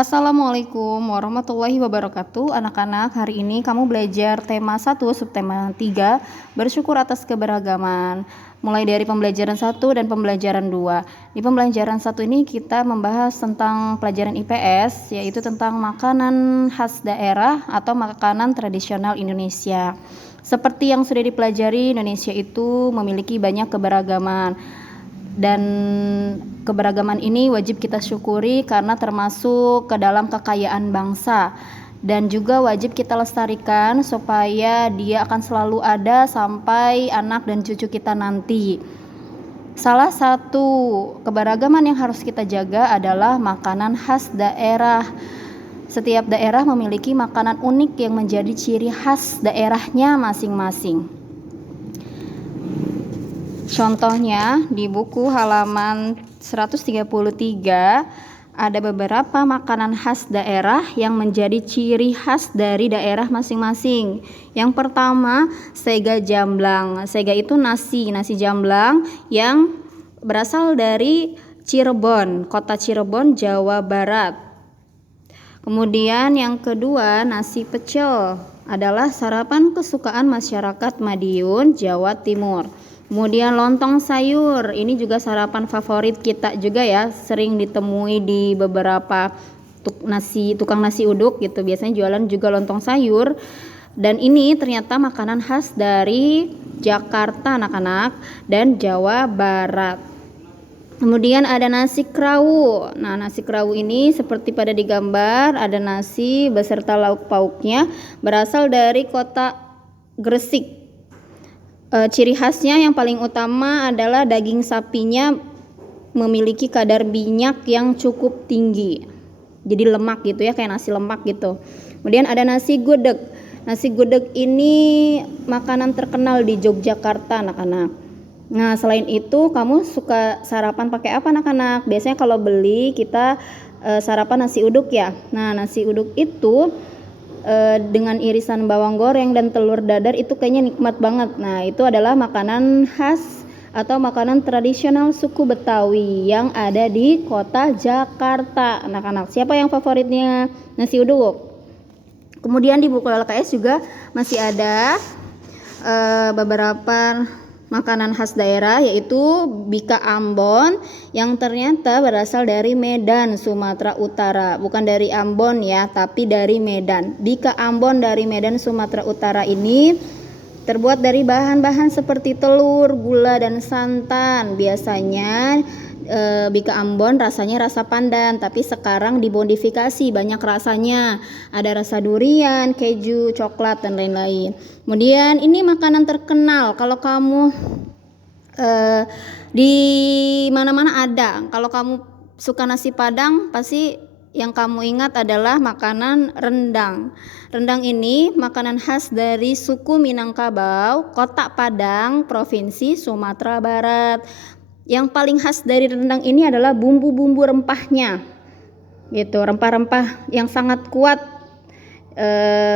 Assalamualaikum warahmatullahi wabarakatuh. Anak-anak, hari ini kamu belajar tema 1, subtema 3, bersyukur atas keberagaman. Mulai dari pembelajaran 1 dan pembelajaran 2. Di pembelajaran 1 ini kita membahas tentang pelajaran IPS, yaitu tentang makanan khas daerah atau makanan tradisional Indonesia. Seperti yang sudah dipelajari, Indonesia itu memiliki banyak keberagaman. Dan keberagaman ini wajib kita syukuri karena termasuk ke dalam kekayaan bangsa, dan juga wajib kita lestarikan supaya dia akan selalu ada sampai anak dan cucu kita nanti. Salah satu keberagaman yang harus kita jaga adalah makanan khas daerah. Setiap daerah memiliki makanan unik yang menjadi ciri khas daerahnya masing-masing. Contohnya di buku halaman 133 ada beberapa makanan khas daerah yang menjadi ciri khas dari daerah masing-masing. Yang pertama, sega jamblang. Sega itu nasi jamblang yang berasal dari Cirebon, kota Cirebon, Jawa Barat. Kemudian yang kedua, nasi pecel adalah sarapan kesukaan masyarakat Madiun, Jawa Timur. Kemudian lontong sayur, ini juga sarapan favorit kita juga ya, sering ditemui di beberapa tukang nasi uduk gitu, biasanya jualan juga lontong sayur. Dan ini ternyata makanan khas dari Jakarta anak-anak dan Jawa Barat. Kemudian ada nasi krawu. Nah, nasi krawu ini seperti pada digambar, ada nasi beserta lauk pauknya, berasal dari kota Gresik. Ciri khasnya yang paling utama adalah daging sapinya memiliki kadar minyak yang cukup tinggi, jadi lemak gitu ya, kayak nasi lemak gitu. Kemudian ada nasi gudeg. Nasi gudeg ini makanan terkenal di Yogyakarta anak-anak. Nah, selain itu kamu suka sarapan pakai apa anak-anak? Biasanya kalau beli kita sarapan nasi uduk ya. Nah, nasi uduk itu dengan irisan bawang goreng dan telur dadar itu kayaknya nikmat banget. Nah, itu adalah makanan khas atau makanan tradisional suku Betawi yang ada di kota Jakarta. Anak-anak, siapa yang favoritnya nasi uduk? Kemudian di buku LKS juga masih ada beberapa makanan khas daerah, yaitu bika Ambon yang ternyata berasal dari Medan, Sumatera Utara. Bukan dari Ambon ya, tapi dari Medan. Bika Ambon dari Medan, Sumatera Utara ini terbuat dari bahan-bahan seperti telur, gula, dan santan. Biasanya bika Ambon rasanya rasa pandan, tapi sekarang dimodifikasi, banyak rasanya. Ada rasa durian, keju, coklat, dan lain-lain. Kemudian ini makanan terkenal, kalau kamu di mana-mana ada. Kalau kamu suka nasi Padang, pasti yang kamu ingat adalah makanan rendang. Rendang ini makanan khas dari suku Minangkabau, Kota Padang, Provinsi Sumatera Barat. Yang paling khas dari rendang ini adalah bumbu-bumbu rempahnya, gitu. Rempah-rempah yang sangat kuat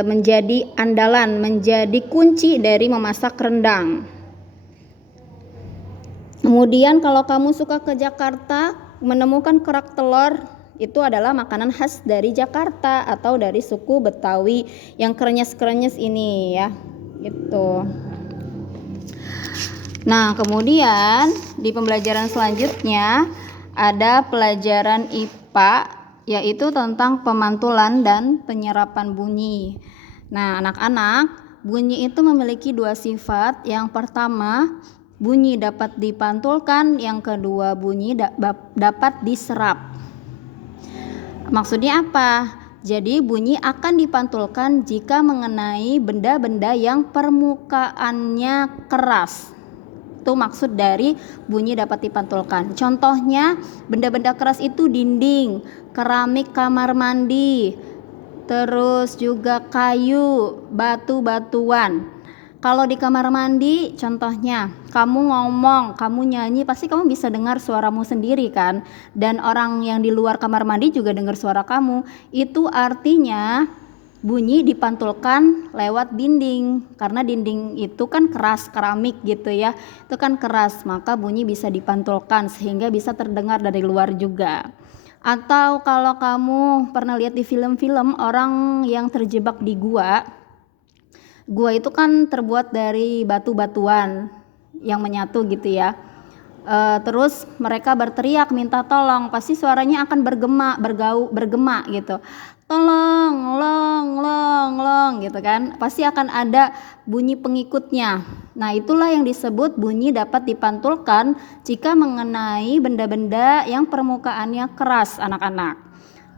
menjadi andalan, menjadi kunci dari memasak rendang. Kemudian kalau kamu suka ke Jakarta, menemukan kerak telur, itu adalah makanan khas dari Jakarta atau dari suku Betawi yang krenyes-krenyes ini ya, gitu. Nah, kemudian di pembelajaran selanjutnya ada pelajaran IPA, yaitu tentang pemantulan dan penyerapan bunyi. Nah, anak-anak, bunyi itu memiliki dua sifat. Yang pertama, bunyi dapat dipantulkan, yang kedua, bunyi dapat diserap. Maksudnya apa? Jadi bunyi akan dipantulkan jika mengenai benda-benda yang permukaannya keras. Itu maksud dari bunyi dapat dipantulkan. Contohnya benda-benda keras itu dinding, keramik kamar mandi, terus juga kayu, batu-batuan. Kalau di kamar mandi, contohnya kamu ngomong, kamu nyanyi, pasti kamu bisa dengar suaramu sendiri kan, dan orang yang di luar kamar mandi juga dengar suara kamu. Itu artinya bunyi dipantulkan lewat dinding, karena dinding itu kan keras, keramik gitu ya, itu kan keras, maka bunyi bisa dipantulkan sehingga bisa terdengar dari luar juga. Atau kalau kamu pernah lihat di film-film orang yang terjebak di gua itu kan terbuat dari batu-batuan yang menyatu gitu ya. Terus mereka berteriak minta tolong, pasti suaranya akan bergema gitu. Tolong, long gitu kan. Pasti akan ada bunyi pengikutnya. Nah, itulah yang disebut bunyi dapat dipantulkan jika mengenai benda-benda yang permukaannya keras, anak-anak.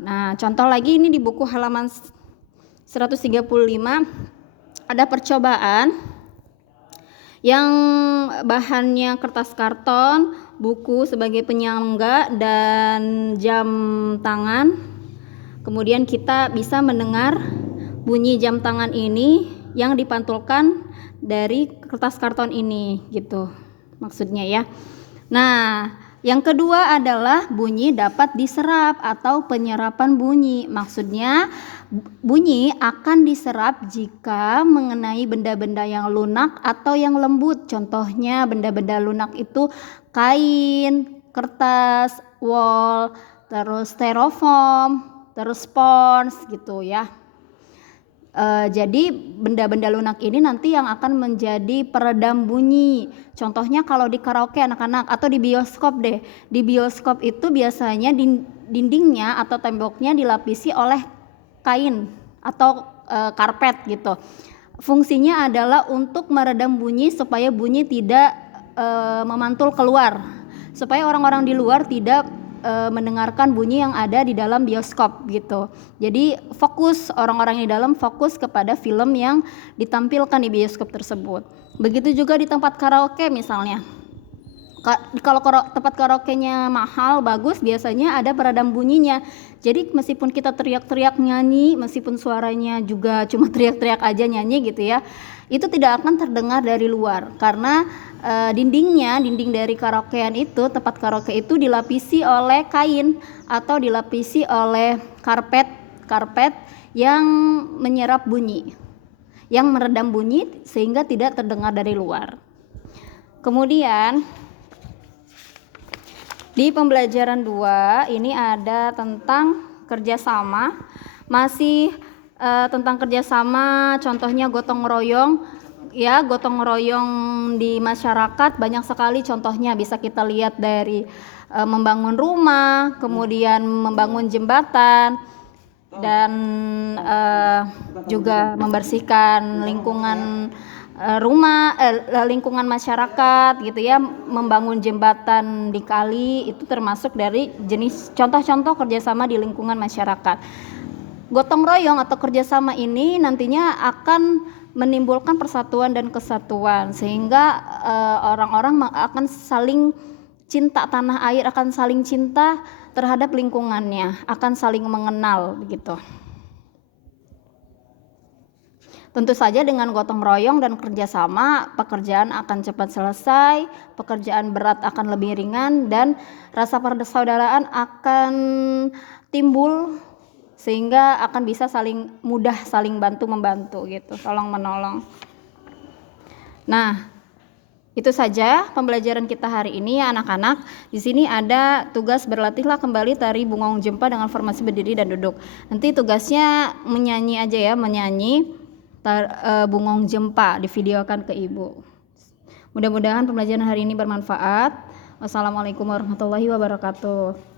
Nah, contoh lagi ini di buku halaman 135 ada percobaan yang bahannya kertas karton, buku sebagai penyangga, dan jam tangan. Kemudian kita bisa mendengar bunyi jam tangan ini yang dipantulkan dari kertas karton ini gitu maksudnya ya. Nah, yang kedua adalah bunyi dapat diserap atau penyerapan bunyi. Maksudnya bunyi akan diserap jika mengenai benda-benda yang lunak atau yang lembut. Contohnya benda-benda lunak itu kain, kertas, wol, terus styrofoam, terus spons gitu ya. Jadi benda-benda lunak ini nanti yang akan menjadi peredam bunyi. Contohnya kalau di karaoke anak-anak atau di bioskop deh. Di bioskop itu biasanya dindingnya atau temboknya dilapisi oleh kain atau karpet gitu. Fungsinya adalah untuk meredam bunyi supaya bunyi tidak memantul keluar. Supaya orang-orang di luar tidak mendengarkan bunyi yang ada di dalam bioskop gitu. Jadi fokus orang-orang di dalam fokus kepada film yang ditampilkan di bioskop tersebut. Begitu juga di tempat karaoke misalnya. Kalau tempat karaoke-nya mahal, bagus, biasanya ada peredam bunyinya. Jadi meskipun kita teriak-teriak nyanyi, meskipun suaranya juga cuma teriak-teriak aja nyanyi gitu ya, itu tidak akan terdengar dari luar karena dinding dari karaokean itu, tempat karaoke itu dilapisi oleh kain atau dilapisi oleh karpet yang menyerap bunyi, yang meredam bunyi sehingga tidak terdengar dari luar. Kemudian di pembelajaran 2 ini ada tentang kerjasama, masih tentang kerjasama, contohnya gotong royong. Ya, gotong royong di masyarakat banyak sekali contohnya, bisa kita lihat dari membangun rumah, kemudian membangun jembatan, dan juga membersihkan lingkungan lingkungan masyarakat gitu ya, membangun jembatan di kali, itu termasuk dari jenis contoh-contoh kerjasama di lingkungan masyarakat. Gotong royong atau kerjasama ini nantinya akan menimbulkan persatuan dan kesatuan sehingga orang-orang akan saling cinta tanah air, akan saling cinta terhadap lingkungannya, akan saling mengenal begitu. Tentu saja dengan gotong royong dan kerjasama, pekerjaan akan cepat selesai, pekerjaan berat akan lebih ringan, dan rasa persaudaraan akan timbul sehingga akan bisa mudah saling bantu-membantu gitu, tolong menolong. Nah, itu saja pembelajaran kita hari ini ya anak-anak. Di sini ada tugas berlatihlah kembali tari bungong jempa dengan formasi berdiri dan duduk. Nanti tugasnya menyanyi aja ya, menyanyi bungong jempa, divideokan ke ibu. Mudah-mudahan pembelajaran hari ini bermanfaat. Wassalamualaikum warahmatullahi wabarakatuh.